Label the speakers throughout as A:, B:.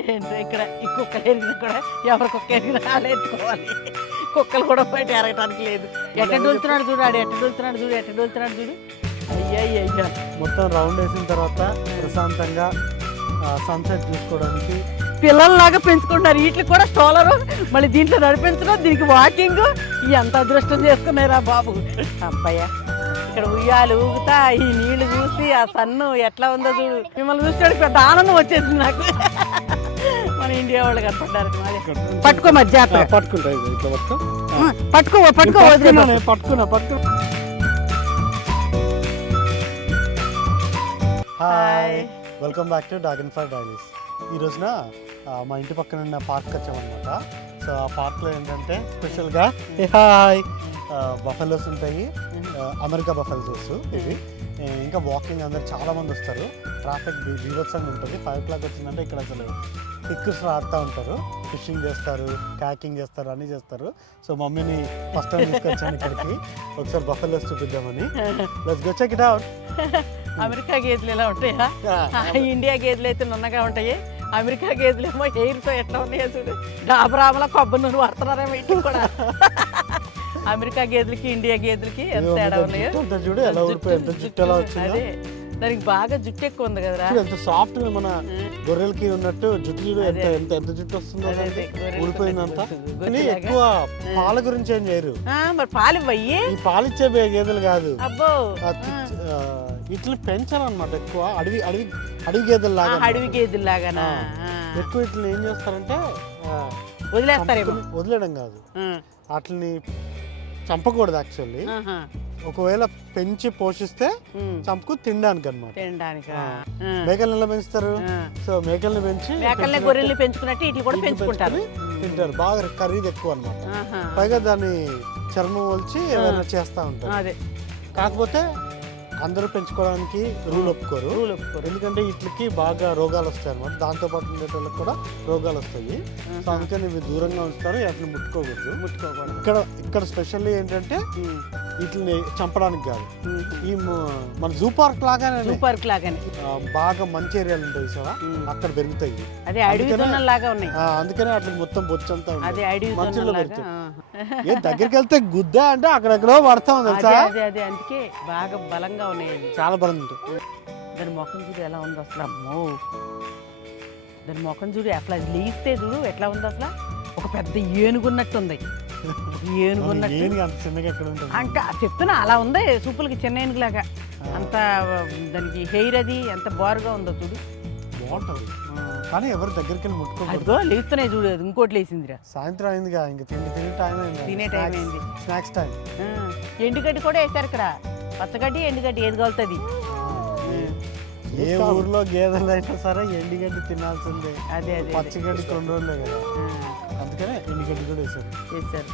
A: ఏంటో ఇక్కడ? ఈ కుక్కలు ఎరిగినా కూడా ఎవరి కుక్క ఎరిగినా వాళ్ళు ఎత్తుకోవాలి కుక్కలు కూడా బయట ఎరగటానికి లేదు. ఎట్ట డోలుతున్నాడు చూడు ఆడు ఎట్ట డోలుతున్నాడు చూడు ఎట్ట డోలుతున్నాడు చూడు. అయ్యా అయ్యా
B: మొత్తం రౌండ్ వేసిన తర్వాత ప్రశాంతంగా సన్సెట్ చూసుకోవడానికి
A: పిల్లల్లాగా పెంచుకుంటున్నారు. వీటికి కూడా స్టోలరు మళ్ళీ దీంట్లో నడిపించడం దీనికి వాకింగ్. ఎంత అదృష్టం చేసుకున్నారా బాబు. అబ్బాయ్య. ఇక్కడ ఉయ్యాలు ఊగుతా ఈ నీళ్ళు చూసి ఆ సన్ను ఎట్లా ఉందో చూడు. మిమ్మల్ని చూస్తే పెద్ద ఆనందం వచ్చేసింది నాకు. మన ఇండియా వాళ్ళు కనపడ్డారు. పట్టుకో మధ్య
B: పట్టుకుంటా
A: పట్టుకో. పట్టుకో
B: పట్టుకున్నా పట్టుకున్నా hi. Welcome back to Dagan for dailies ఈ రోజున మా ఇంటి పక్కన ఉన్న పార్క్ వచ్చామన్నమాట. సో ఆ పార్క్లో ఏంటంటే స్పెషల్గా హాయ్. బఫెలోస్ ఉంటాయి. అమెరికా బఫెలోస్ ఇవి. ఇంకా వాకింగ్ అందరు చాలా మంది వస్తారు. ట్రాఫిక్ బీభత్సంగా ఉంటుంది. ఫైవ్ ఓ క్లాక్ వచ్చిందంటే ఇక్కడ అసలు పిక్స్ ఆడుతూ ఉంటారు. ఫిషింగ్ చేస్తారు క్యాకింగ్ చేస్తారు అన్నీ చేస్తారు. సో మమ్మీని ఫస్ట్ టైం తీసుకొచ్చాను ఇక్కడికి. ఒకసారి బఫెలోస్ చూపిద్దామని. Let's go check it out
A: America గేదెలు ఎలా ఉంటాయా? ఇండియా గేదెలు అయితే నున్నగా ఉంటాయి. అమెరికా గేదెలు ఏమో హెయిర్తో ఎట్లా ఉన్నాయో చూడు. డాబరామల కొబ్బరి నూనె వాడుతున్నారేమో ఇంటికి కూడా. అమెరికా గేదెలకి ఇండియా గేదెలకి ఎంత తేడా ఉన్నాయో?
B: చూడు ఎలా జుట్టు ఎలా వచ్చిందో.
A: దానికి బాగా జుట్టు ఎక్కువ ఉంది
B: చూడు ఎంత సాఫ్ట్ మన గొర్రెలకి ఉన్నట్టు జుట్టు చూడు ఎంత. ఎంత ఎంత జుట్టు వస్తుందో ఊడిపోయిందంతా. కానీ. ఎక్కువ పాల గురించి ఏం చేయరు.
A: మరి పాలు ఇవ్వయ్యి?
B: ఈ పాలిచ్చే బే- గేదెలు కాదు.
A: అబ్బో.
B: పెంచరు అనమాట ఎక్కువ. అడవి అడవి అడవి గేదెలు లాగా
A: అడవి గేదెల్లాగానా?
B: ఆ.
A: ఆ.
B: ఎక్కువ వీటిని ఏం చేస్తారంటే చంపుకుని- వదిలేయడం కాదు. వాటిని చంపకూడదు యాక్చువల్లీ
A: ఆహా.
B: ఒకవేళ పెంచి పోషిస్తే
A: ఉమ్,
B: చంపుకు తినడానికి? అనమాట
A: తినడానికా
B: మేకల్ని ఎలా పెంచుతారు?
A: ఆ.
B: సో మేకల్ని పెంచి
A: మేకల్ని గొర్రెల్ని పెంచుకున్నట్టు ఇట్లు కూడా
B: వీటిని
A: పెంచుకుంటారు.
B: పెంచుకొని తింటారు. బాగా ఖరీదు ఎక్కువ అనమాట
A: ఆహా.
B: పైగా దాన్ని చర్మం వలిచి ఏమైనా చేస్తూ ఉంటారు.
A: అదే.
B: కాకపోతే అందరూ పెంచుకోవడానికి రూల్ ఒప్పుకోరు.
A: రూల్ ఒప్పుకోరు.
B: ఎందుకంటే వీటికి బాగా రోగాలు వస్తాయి అనమాట దాంతో పాటు ఉండేటోళ్ళకి కూడా రోగాలు వస్తాయి. సో అందుకని ఇవి దూరంగా ఉంచుతారు వాటిని ముట్టుకోకూడదు.
A: ముట్టుకోకూడదు.
B: ఇక్కడ ఇక్కడ స్పెషల్లీ ఏంటంటే వీటిని చంపడానికి కాదు. ఈ మన జూ పార్క్ లాగానే
A: జూ పార్క్ లాగానే.
B: బాగా మంచి ఏరియాలు ఉంటాయి సార్. అక్కడ పెరుగుతాయి.
A: అదే అడవి లాగా ఉన్నాయి.
B: అందుకనే అట్లా మొత్తం బొచ్చంతా
A: అదే అడవి
B: పెడతాయి.
A: ఆహా.
B: ఏ దగ్గరికి వెళ్తే గుద్దా అంటే అక్కడెక్కడో పడతాం
A: అదే
B: తెలుసా?
A: అదే అదే అందుకే బాగా బలంగా ఉన్నాయి.
B: చాలా బలం ఉంటుంది.
A: దాని ముఖం చూడు ఎలా ఉంది అసలు అమ్మో. దాని ముఖం చూడు అట్లా లేస్తే చూడు ఎట్లా ఉంది అసలు. ఒక పెద్ద ఏనుగున్నట్టుంది ఏనుగున్నట్టు అంటే చెప్తున్నా అలా ఉంది సూపులకి చిన్న ఏనుగులాగా. అంత దానికి హెయిర్ అది ఎంత బారుగా ఉందో చూడు.
B: బాగుంటుంది. కానీ ఎవరు దగ్గరికి వెళ్ళి ముట్టుకోకూడదు.
A: అదిగో లేస్తున్నాయి చూడు అది ఇంకోటి లేచిందిరా.
B: సాయంత్రం అయిందిగా ఇంక తిండి తినే టైం అయింది
A: తినే టైం అయింది.
B: స్నాక్స్ టైం
A: ఆ, ఎండుగడ్డి కూడా వేశారు ఇక్కడ పచ్చగడ్డి ఎండుగడ్డి ఏది కలుతుంది
B: ఏ ఊర్లో గేదెలు అయినా సరే ఎండిగడ్డి తినాల్సిందే.
A: అదే అదే.
B: పచ్చిగడ్డి కొన్ని రోజులే కదా. అందుకనే ఎండిగడ్డి కూడా వేసారు.
A: వేశారు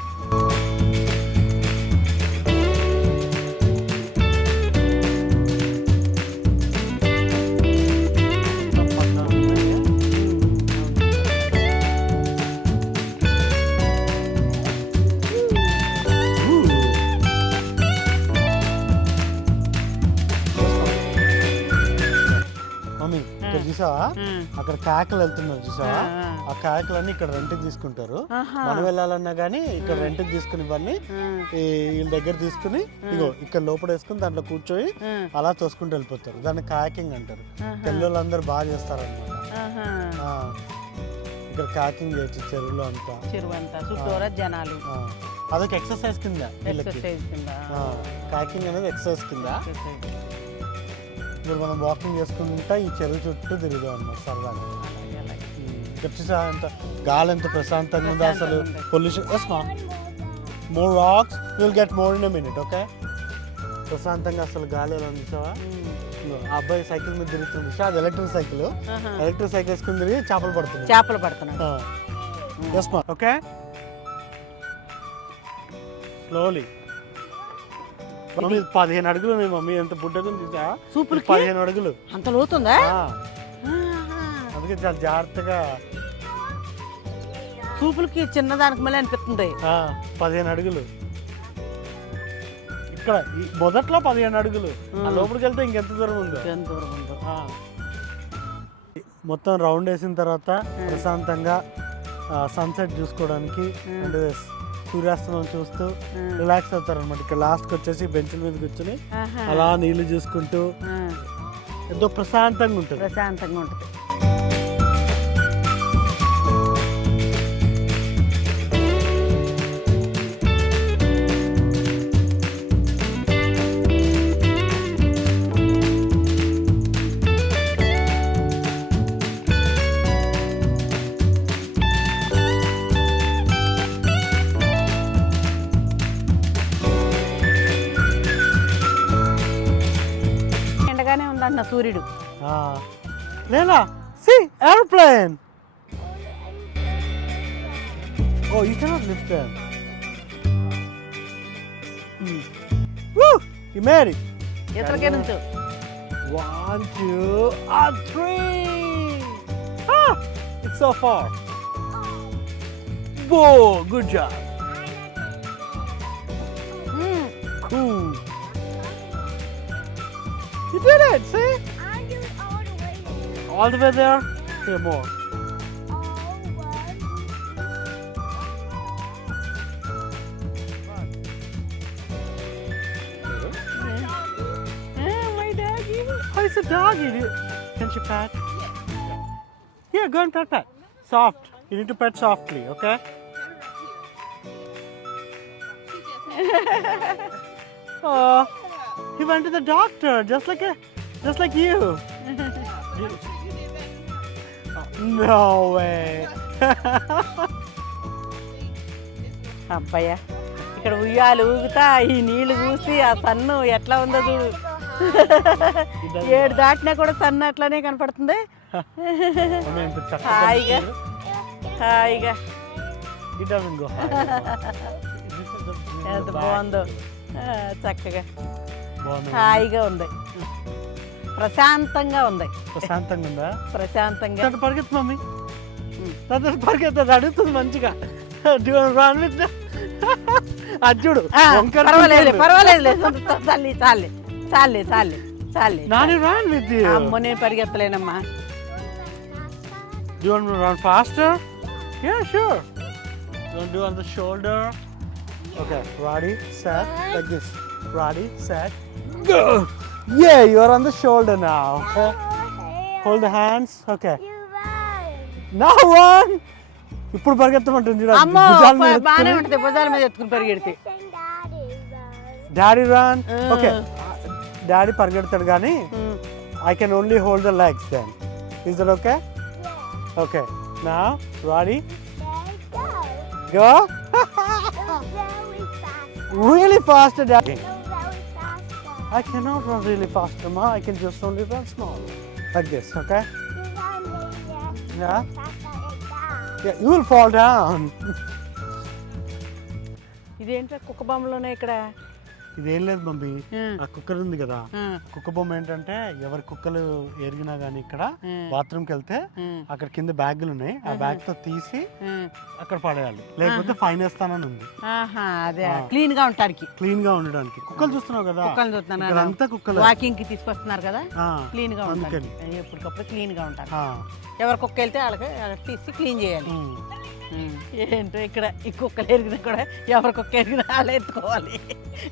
B: చూసావా. అక్కడ కాకలు వెళ్తున్నారు చూసావా?
A: ఆ,
B: కాకలన్నీ ఇక్కడ రెంట్కి తీసుకుంటారు. మనం వెళ్ళాలన్నా కానీ ఇక్కడ రెంట్కి తీసుకుని ఇవన్నీ వీళ్ళ దగ్గర తీసుకుని ఇగో ఇక్కడ లోపల వేసుకుని దాంట్లో కూర్చొని అలా తోసుకుంటూ వెళ్ళిపోతారు. దాన్ని కాకింగ్ అంటారు. తెల్లోళ్ళందరూ బాగా చేస్తారు అనమాట
A: ఆహా.
B: ఇక్కడ కాకింగ్ చేయొచ్చు చెరువులో అంతా.
A: చెరువు అంతా చుట్టూరా జనాలు.
B: అదొక ఎక్సర్సైజ్ కింద కాకింగ్ అనేది ఎక్సర్సైజ్ కింద. ఇప్పుడు మనం వాకింగ్ చేసుకుంటా ఈ చెరువు చుట్టూ తిరుగుదాం అన్నమాట సరదాగా. చూసా ఎంత గాలి ఎంత ప్రశాంతంగా ఉందో అసలు. పొల్యూషన్ మా more rocks will get more in minute okay ప్రశాంతంగా అసలు గాలి ఎలా. ఇదిగో, ఆ అబ్బాయి సైకిల్ మీద తిరుగుతుంది అది ఎలక్ట్రిక్ సైకిల్. ఎలక్ట్రిక్ సైకిల్ వేసుకుని తిరిగి చేపలు పడుతుంది
A: చేపలు
B: మా ఓకే స్లోలీ ఇది పదిహేను అడుగులు ఉన్నాయి మమ్మీ ఎంత బుడ్డగా చూసా?
A: సూపులకి?
B: పదిహేను అడుగులు.
A: అంత లోతుందా.
B: అందుకే చాలా జాగ్రత్తగా.
A: సూపులకి చిన్నదానికి మళ్ళీ అనిపిస్తుంది.
B: పదిహేను అడుగులు. ఇక్కడ మొదట్లో పదిహేను అడుగులు. లోపలికి వెళ్తే ఇంకెంత దూరం ఉందో?
A: ఎంత దూరం ఉందో.
B: మొత్తం రౌండ్ వేసిన తర్వాత ప్రశాంతంగా సన్సెట్ చూసుకోవడానికి. అంటే సూర్యాస్తమం చూస్తూ రిలాక్స్ అవుతారు అనమాట ఇక్కడ లాస్ట్కి వచ్చేసి బెంచ్ల మీద కూర్చొని. అలా నీళ్ళు చూసుకుంటూ ఎంతో ప్రశాంతంగా ఉంటుంది.
A: ప్రశాంతంగా ఉంటుంది. సూర్యుడు
B: ఆ. లేలా C aeroplane oh you cannot lift them Woo! You made it.
A: ఇతరకే నుంచు
B: One, two, and three. Ah, it's so far. Whoa, good job.
A: Um,
B: Cool. You did it, see?
C: All the way there.
B: Here more.
C: All
A: my doggy.
B: Oh, it's a doggy. Can she pet? Yeah, go and pet pet. Soft. You need to pet softly, okay? oh, he went to the doctor, just like a, just like you. No way.
A: అబ్బయ్యా ఇక్కడ ఉయ్యాలు ఊగుతా ఈ నీళ్ళు చూసి ఆ సన్ను ఎట్లా ఉందో చూడు ఏడు దాటినా కూడా సన్ను అట్లానే కనపడుతుంది హాయిగా హాయిగా ఎంత. బాగుందో చక్కగా. హాయిగా ఉంది ప్రశాంతంగా ఉంది
B: ప్రశాంతంగా ఉందా
A: ప్రశాంతంగా
B: తను పరిగెత్తు మమ్మీ
A: ఉమ్.
B: తను పరిగెత్తది అడుగుతుంది మంచిగా రాను వంకర
A: పర్వాలేదు. పర్వాలేదు చాలే చాలే చాలే చాలే
B: నాని you.
A: అమ్మో నేను పరిగెత్తలేనమ్మా
B: Do you want me to run faster? Yeah, sure. You want to do on the shoulder? Okay, ready, set, like this. Ready, set, go. Yeah, you are on the shoulder now. Okay. Hold the hands. Okay.
C: You run.
B: Now run. ఇప్పుడు పరిగెత్తమంటుంది చూడండి
A: అమ్మో బాగానే. ఉంటుంది భుజాల మీద ఎత్తుకుని పరిగెడితే
C: Sing daddy run.
B: Daddy
A: run.
B: Okay daddy పరిగెడతాడు కానీ. I can only hold the legs then is that okay
C: Yeah.
B: Okay నా
C: go. Go Go very fast.
B: Really I cannot run really fast, Ma. I can just only run small. Like this, okay?
C: You run later.
B: Yeah?
C: Faster like that.
B: Yeah, you will fall down.
A: ఇదేంటో కుక్క బొమ్మలోనే ఇక్కడ
B: ఇదేం లేదు mummy. ఆ. Cooker ఉంది కదా. కుక్క బొమ్మ ఏంటంటే ఎవరి కుక్కలు ఎరిగినా కానీ ఇక్కడ
A: ఉమ్,
B: బాత్రూమ్కి వెళ్తే అక్కడ కింద బ్యాగులు ఉన్నాయి. ఆ. బ్యాగ్తో తీసి. అక్కడ పడేయాలి. లేకపోతే ఫైన్ వేస్తానని ఉంది.
A: క్లీన్గా ఉంటానికి
B: క్లీన్గా ఉండడానికి. కుక్కలు చూస్తున్నావు కదా.
A: కుక్కలు చూస్తున్నాను.
B: అంతా కుక్కలు.
A: వాకింగ్కి తీసుకొస్తున్నారు కదా. క్లీన్గా
B: అందుకని.
A: ఎప్పటికప్పుడు క్లీన్గా ఉంటారు ఎవరి కుక్క వెళ్తే వాళ్ళకి తీసి క్లీన్ చేయాలి. ఏంటో ఇక్కడ ఈ కుక్కలు ఎరిగినా కూడా ఎవరి కుక్క ఎరిగినా వాళ్ళు ఎత్తుకోవాలి.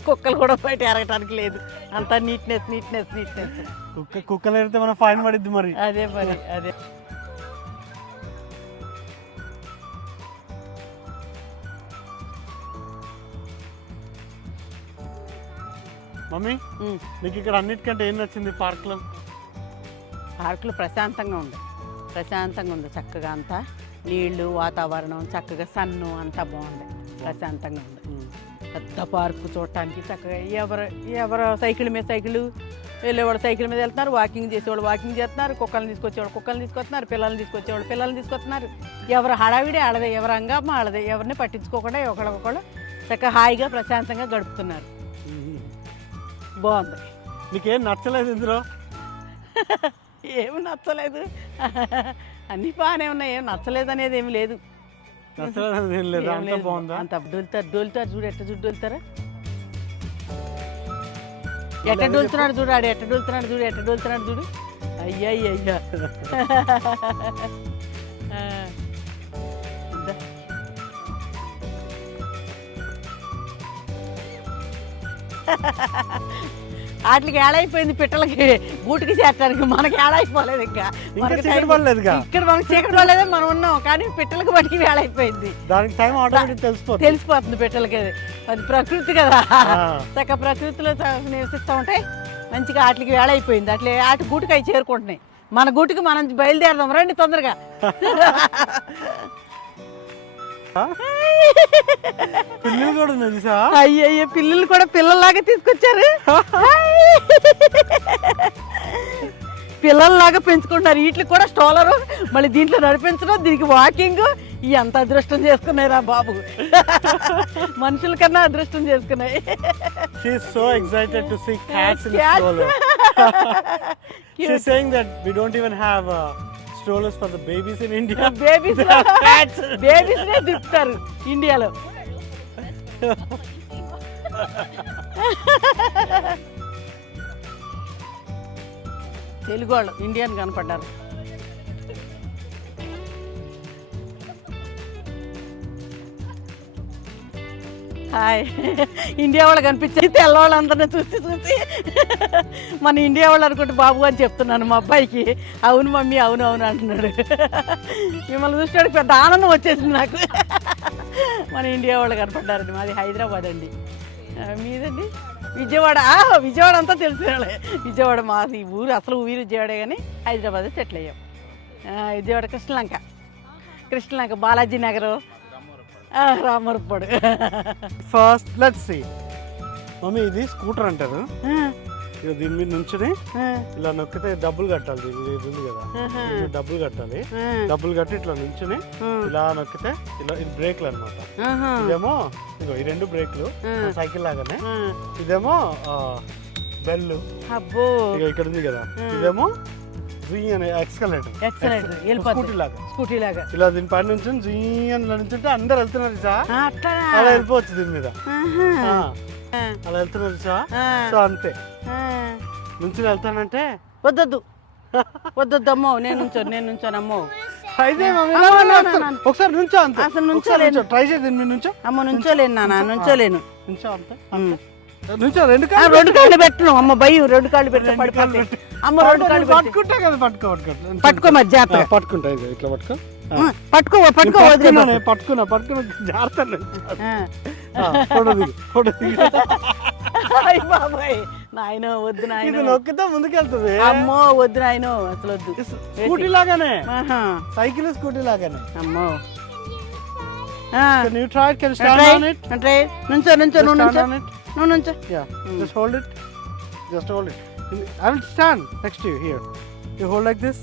A: కుక్కలు కూడా బయట ఎరగటానికి లేదు. అంతా నీట్నెస్ నీట్నెస్ నీట్నెస్
B: కుక్క కుక్కలు ఎరిగితే మన ఫైన్ పడిద్ది మరి.
A: అదే మరి అదే.
B: మమ్మీ. నీకు ఇక్కడ అన్నిటికంటే ఏం నచ్చింది పార్క్లో
A: పార్కులో ప్రశాంతంగా ఉంది. ప్రశాంతంగా ఉంది చక్కగా అంతా. నీళ్ళు వాతావరణం చక్కగా సన్ను అంతా బాగుంది. ప్రశాంతంగా ఉంది. పెద్ద పార్కు చూడటానికి చక్కగా ఎవరు ఎవరు సైకిల్ మీద సైకిల్ వెళ్ళేవాడు సైకిల్ మీద వెళ్తున్నారు వాకింగ్ చేసేవాళ్ళు వాకింగ్ చేస్తున్నారు కుక్కల్ని తీసుకొచ్చేవాళ్ళు కుక్కల్ని తీసుకొస్తున్నారు పిల్లల్ని తీసుకొచ్చేవాళ్ళు పిల్లల్ని తీసుకొస్తున్నారు. ఎవరు హడావిడి ఆడదే ఎవరు అంగమ్మ ఆడదే ఎవరిని పట్టించుకోకుండా ఒకళ్ళొకళ్ళు చక్కగా హాయిగా ప్రశాంతంగా గడుపుతున్నారు. బాగుంది.
B: నీకేం నచ్చలేదు ఇందులో?
A: ఏమి నచ్చలేదు. అన్నీ బాగానే ఉన్నాయి. ఏం నచ్చలేదు అనేది ఏమి లేదు.
B: అంతా
A: డొలుతారు డొలుతారు చూడు ఎట్ట చూడు డొలుతారా ఎట్ట డొలుతున్నాడు చూడు ఆడు ఎట్ట డొలుతున్నాడు చూడు ఎట్ట డొలుతున్నాడు చూడు. అయ్యయ్యయ్యా. ఆ. దా. వాటికి ఏడైపోయింది పిట్టలకి. గూటికి చేరటానికి మనకి ఏడైపోలేదు ఇంకా. ఇక్కడ మనకి చీకటి పడలేదే మనం ఉన్నాం కానీ పిట్టలకి వాటికి వేళైపోయింది
B: దానికి టైం ఆటోమేటిక్ తెలిసిపోతుంది.
A: తెలిసిపోతుంది పిట్టలకి. అది. ప్రకృతి కదా. చక్క ప్రకృతిలో నివసిస్తూ ఉంటే మంచిగా వాటికి వేళ అయిపోయింది. అట్లే వాటి గూటికి అవి చేరుకుంటున్నాయి. మన గూటికి మనం బయలుదేరదాం. రండి తొందరగా.
B: పిల్లలు కూడా తెలుసా?
A: అయ్యయ్యో పిల్లలు కూడా పిల్లల్లాగా తీసుకొచ్చారు. పిల్లల్లాగా పెంచుకుంటున్నారు. వీటికి కూడా స్ట్రోలరు మళ్ళీ దీంట్లో నడిపించడం దీనికి వాకింగ్ ఎంత అదృష్టం చేసుకున్నాయిరా బాబు. మనుషుల కన్నా అదృష్టం చేసుకున్నాయి.
B: So excited to see
A: cats
B: in we don't even have uh, strollers for the babies in India.
A: Babies babies నే తిప్పుతారు ఇండియాలో. తెలుగు వాళ్ళు ఇండియన్ కనపడ్డారు. హాయ్. ఇండియా వాళ్ళు కనిపించి తెల్లవాళ్ళందరినీ చూసి చూసి. మన ఇండియా వాళ్ళు అనుకుంటే బాబు అని చెప్తున్నాను మా అబ్బాయికి. అవును మమ్మీ అవును అవును అంటున్నాడు. మిమ్మల్ని చూసినాడు పెద్ద ఆనందం వచ్చేసింది నాకు. మన ఇండియా వాళ్ళు కనపడ్డారండి. మాది హైదరాబాద్ అండి. మీదండి? విజయవాడ. విజయవాడ అంతా తెలిసిన వాళ్ళే విజయవాడ మాది ఊరు అసలు ఊరు విజయవాడే కానీ హైదరాబాద్ సెటిల్ అయ్యాం. ఆ, Vijayawada Krishnalanka. Krishnalanka Balaji Nagar. Ramarapadu
B: first let's see mummy ఇది స్కూటర్ అంటారు. ఇక దీని మీద నుంచుని ఇలా నొక్కితే డబ్బులు కట్టాలి మీద ఇది ఉంది కదా. డబ్బులు కట్టాలి. డబ్బులు కట్టి ఇట్లా నుంచుని ఇలా నొక్కితే ఇలా ఇది బ్రేక్లు అనమాట ఇదేమో ఇగో ఈ రెండు బ్రేక్లు సైకిల్ లాగానే. ఇదేమో బెల్
A: అబ్బో.
B: ఇక ఇక్కడ ఉంది కదా. ఇదేమో జీ అనే ఎక్స్కలేటర్ స్కూటీ లాగా.
A: స్కూటీ లాగా.
B: ఇలా దీని పైన నుంచి అని నుంచుంటే అందరు వెళ్తున్నారు సా అలా వెళ్ళిపోవచ్చు దీని మీద. అలా వెళ్తున్నారు సా సో అంతే. నుంచి వెళ్తానంటే
A: వద్దొద్దు. వద్దొద్దు అమ్మో నేను నుంచోను నేను నుంచోను అమ్మో.
B: ఒకసారి నుంచో అంతే.
A: అసలు నుంచోలేను.
B: నుంచో. ట్రై మీద నుంచో.
A: అమ్మ నుంచోలేను నాన్న నుంచోలేను.
B: నుంచో అంతే. రెండు
A: ఆ,
B: కాళ్ళు
A: రెండు కాళ్ళు పెట్టను అమ్మ భయం రెండు కాళ్ళు పెట్టు
B: రెండు కాళ్ళు
A: పడిపోతాయి.
B: పెట్టు.
A: అమ్మ రెండు కాళ్ళు పెట్టు
B: పట్టుకుంటా కదా పట్టుకో పట్టుకో.
A: పట్టుకో మరి జాగ్రత్త
B: పట్టుకుంటా ఇట్లా పట్టుకో.
A: పట్టుకో పట్టుకో వదిలే
B: పట్టుకున్నా పట్టుకున్నా జాగ్రత్త
A: బాబాయ్. నాయన వద్దు
B: ఇది
A: నాయన
B: నొక్కితే ముందుకెళ్తుంది.
A: అమ్మో వద్దు నాయన అసలు వద్దు.
B: స్కూటీ లాగానే. సైకిల్ స్కూటీ లాగానే.
A: అమ్మో.
B: Can you try it? Can you stand
A: try
B: on it?
A: And try it.
B: Nuncha,
A: nuncha,
B: no,
A: nuncha.
B: on it.
A: No, nuncha.
B: Yeah. Mm. Just hold it. Just hold it. I will stand next to you here. You hold like this.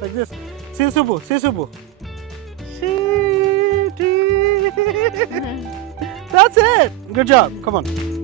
B: Like this. See Subu. See Subu. That's it. Good job. Come on.